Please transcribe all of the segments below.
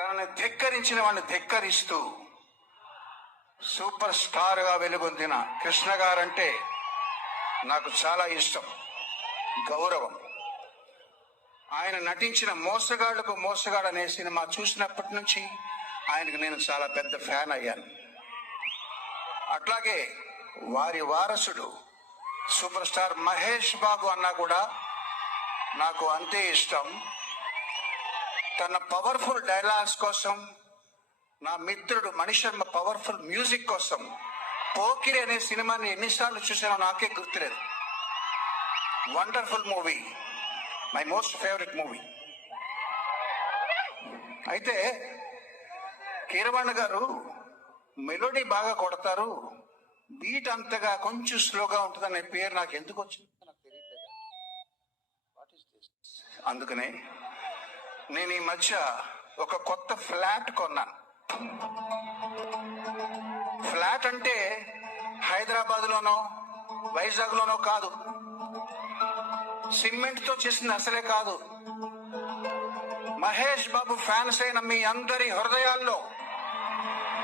తనని ధిక్కరించిన వాడిని ధిక్కరిస్తూ super star గా వెలుగొందిన కృష్ణ గారంటే నాకు చాలా ఇష్టం, గౌరవం. ఆయన నటించిన మోసగాళ్లకు మోసగాడు అనే సినిమా చూసినప్పటి నుంచి ఆయనకు నేను చాలా పెద్ద ఫ్యాన్ అయ్యాను. అట్లాగే వారి వారసుడు సూపర్ స్టార్ మహేష్ బాబు అన్నా కూడా నాకు అంతే ఇష్టం. తన పవర్ఫుల్ డైలాగ్స్ కోసం, నా మిత్రుడు మణిశర్మ పవర్ఫుల్ మ్యూజిక్ కోసం పోకిరి అనే సినిమాని ఎన్నిసార్లు చూసానో నాకే గుర్తులేదు. Wonderful movie, my most favourite movie. అయితే కీరవాణి గారు మెలోడీ బాగా కొడతారు, బీట్ అంతగా కొంచెం స్లోగా ఉంటుందనే పేరు నాకు ఎందుకు వచ్చిందో నాకు తెలియట్లేదు. అందుకనే నేను ఈ మధ్య ఒక కొత్త ఫ్లాట్ కొన్నాను. ఫ్లాట్ అంటే హైదరాబాద్ లోనో వైజాగ్ లోనో కాదు, సిమెంట్ తో చేసింది అసలే కాదు. మహేష్ బాబు ఫ్యాన్స్ అయిన మీ అందరి హృదయాల్లో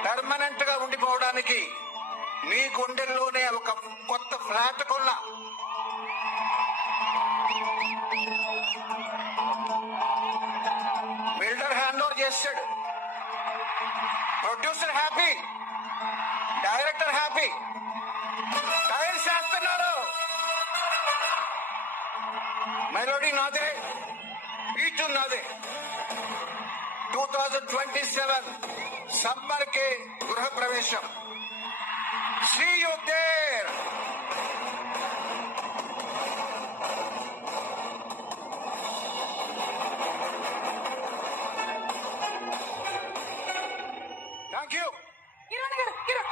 పర్మనెంట్ గా ఉండిపోవడానికి మీ గుండెల్లోనే ఒక కొత్త ఫ్లాట్ కొన్నా. బిల్డర్ హ్యాండ్ ఓవర్ చేశాడు, producer happy, director happy, tiles చేస్తున్నారు. మెలోడీ నాదే, బీట్ నాదే. 2027 సమ్మర్ కే గృహ ప్రవేశం. See you there. Thank you. Kiran గారు, కిరణ్,